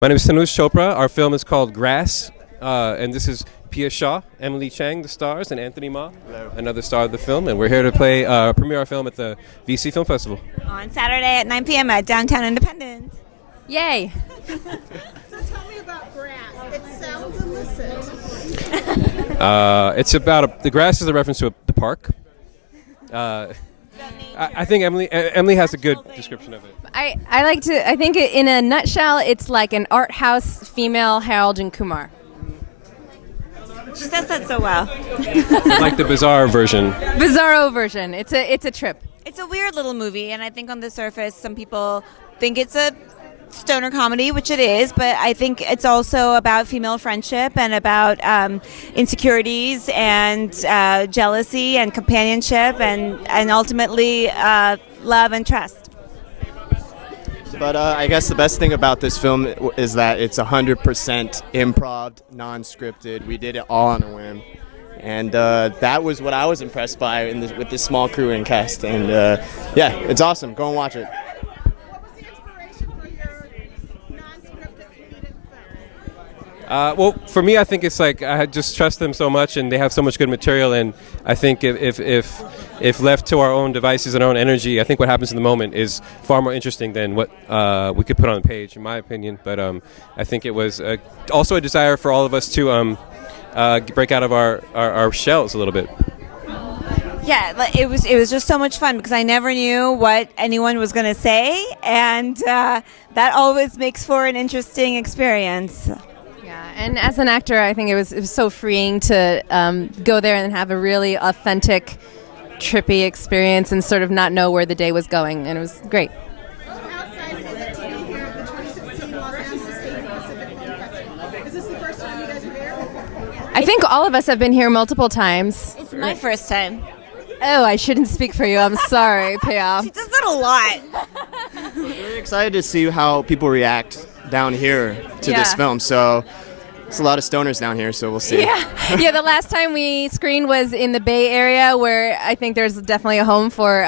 My name is Tanuj Chopra. Our film is called Grass, and this is Pia Shah, Emily Chang, the stars, and Anthony Ma, another star of the film. And we're here to premiere our film at the VC Film Festival. On Saturday at 9 p.m. at Downtown Independence. Yay! So tell me about Grass. It sounds illicit. It's about the grass is a reference to the park. I think Emily has a good description of it. I think in a nutshell, it's like an art house female Harold and Kumar. She says that so well. Like the bizarre version. Bizarro version. It's a trip. It's a weird little movie, and I think on the surface, some people think it's a stoner comedy, which it is, but I think it's also about female friendship and about insecurities and jealousy and companionship and ultimately love and trust. But I guess the best thing about this film is that it's 100% improv, non-scripted. We did it all on a whim. And that was what I was impressed by with this small crew and cast. And yeah, it's awesome. Go and watch it. What was the inspiration for your non-scripted comedic film? Well, for me, I think it's like I just trust them so much, and they have so much good material. And I think if left to our own devices and our own energy, I think what happens in the moment is far more interesting than what we could put on the page, in my opinion. But I think it was also a desire for all of us to break out of our shells a little bit. Yeah, it was just so much fun because I never knew what anyone was going to say, and that always makes for an interesting experience. Yeah, and as an actor, I think it was so freeing to go there and have a really authentic, trippy experience and sort of not know where the day was going, and it was great. How exciting is it to be here at the 2016 Los Angeles State Pacific Film Festival? Is this the first time you guys are here? I think all of us have been here multiple times. It's my first time. Oh, I shouldn't speak for you. I'm sorry, Pia. She does that a lot. We're very excited to see how people react down here to Yeah. this film. So it's a lot of stoners down here, so we'll see. Yeah, the last time we screened was in the Bay Area, where I think there's definitely a home for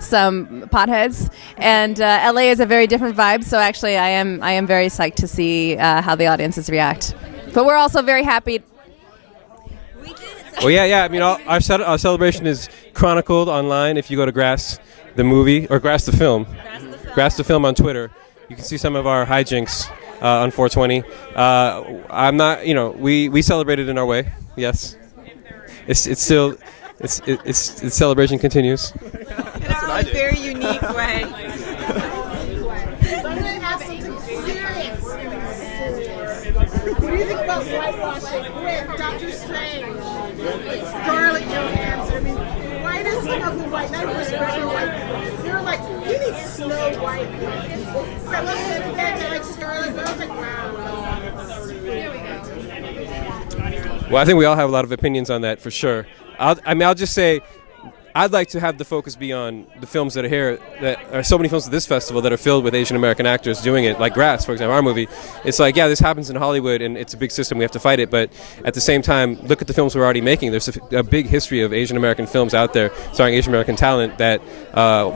some potheads, and LA is a very different vibe. So actually, I am very psyched to see how the audiences react. But we're also very happy. Well, yeah. I mean, our celebration is chronicled online. If you go to Grass the movie or Grass the film, Grass the film on Twitter, you can see some of our hijinks on 420. I'm not, we celebrated in our way. Yes, it's still, it's celebration continues. In our own very unique way. So I'm going to ask something serious. What do you think about whitewashing with Doctor Strange, Scarlett Johansson? I mean, why does some of the white members they're like, you need Snow White. I love it compared to like Scarlett, but I was like, wow. Well, I think we all have a lot of opinions on that for sure. I'll just say, I'd like to have the focus be on the films that are here. That are so many films at this festival that are filled with Asian American actors doing it, like Grass, for example, our movie. It's like, yeah, this happens in Hollywood, and it's a big system. We have to fight it. But at the same time, look at the films we're already making. There's a big history of Asian American films out there starring Asian American talent that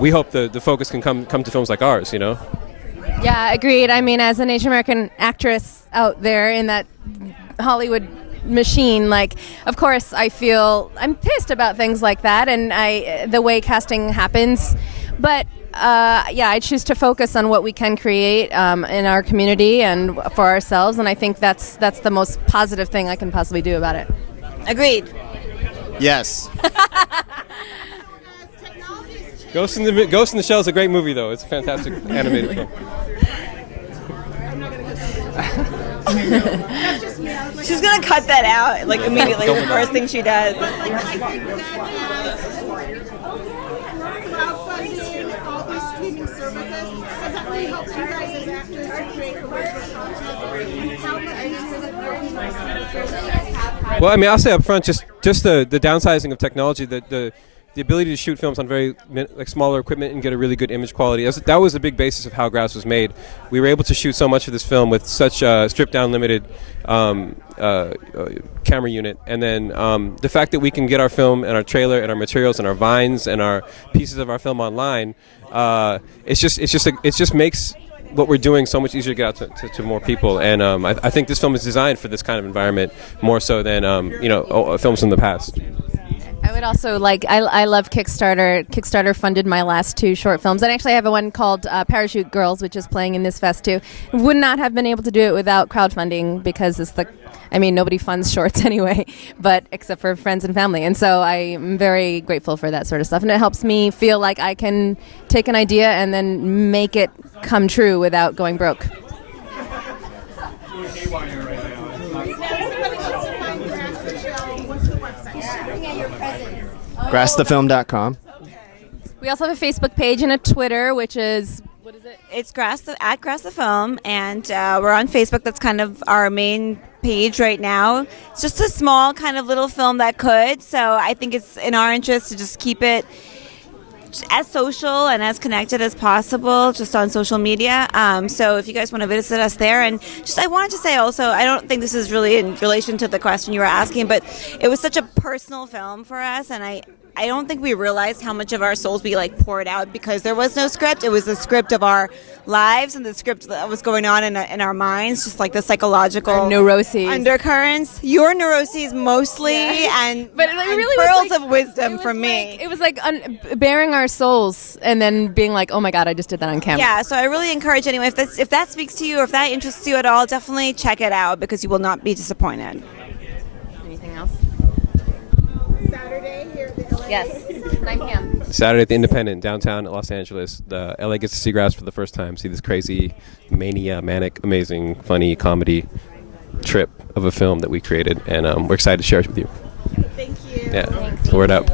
we hope the focus can come to films like ours. Yeah, agreed. I mean, as an Asian American actress out there in that Hollywood machine, of course I'm pissed about things like that, and the way casting happens, but I choose to focus on what we can create in our community and for ourselves, and I think that's the most positive thing I can possibly do about it. Agreed. Yes. Ghost in the Shell is a great movie, though. It's a fantastic animated film. She's going to cut that out immediately. The first thing she does. Crowdfunding all these streaming services, has that really helped you guys as actors to create original content? How much is it very nice? Well, I mean, I'll say up front, just the downsizing of technology, the ability to shoot films on very smaller equipment and get a really good image quality. That was a big basis of how Grass was made. We were able to shoot so much of this film with such a stripped-down, limited camera unit, and then the fact that we can get our film and our trailer and our materials and our vines and our pieces of our film online, it just makes what we're doing so much easier to get out to more people. And I think this film is designed for this kind of environment more so than films from the past. I would also I love Kickstarter. Kickstarter funded my last 2 short films. And actually I have one called Parachute Girls, which is playing in this fest too. Would not have been able to do it without crowdfunding because nobody funds shorts anyway, but except for friends and family. And so I'm very grateful for that sort of stuff. And it helps me feel like I can take an idea and then make it come true without going broke. GrassTheFilm.com. We also have a Facebook page and a Twitter, which is, what is it? It's at Grass the Film, and we're on Facebook. That's kind of our main page right now. It's just a small kind of little film that could, so I think it's in our interest to just keep it as social and as connected as possible just on social media. So if you guys want to visit us there, and just I wanted to say also, I don't think this is really in relation to the question you were asking, but it was such a personal film for us, and I don't think we realized how much of our souls we poured out because there was no script. It was the script of our lives and the script that was going on in our minds, just the psychological our neuroses, undercurrents. Your neuroses mostly, and but it really pearls was of wisdom from me. It was bearing our souls and then being like, oh my God, I just did that on camera. Yeah, so I really encourage anyone, if that speaks to you or if that interests you at all, definitely check it out because you will not be disappointed. Anything else? Saturday here at the LA. Yes, 9 p.m. Saturday at the Independent, downtown Los Angeles. The LA gets to see Grass for the first time. See this crazy, manic, amazing, funny comedy trip of a film that we created, and we're excited to share it with you. Thank you. Yeah, word up.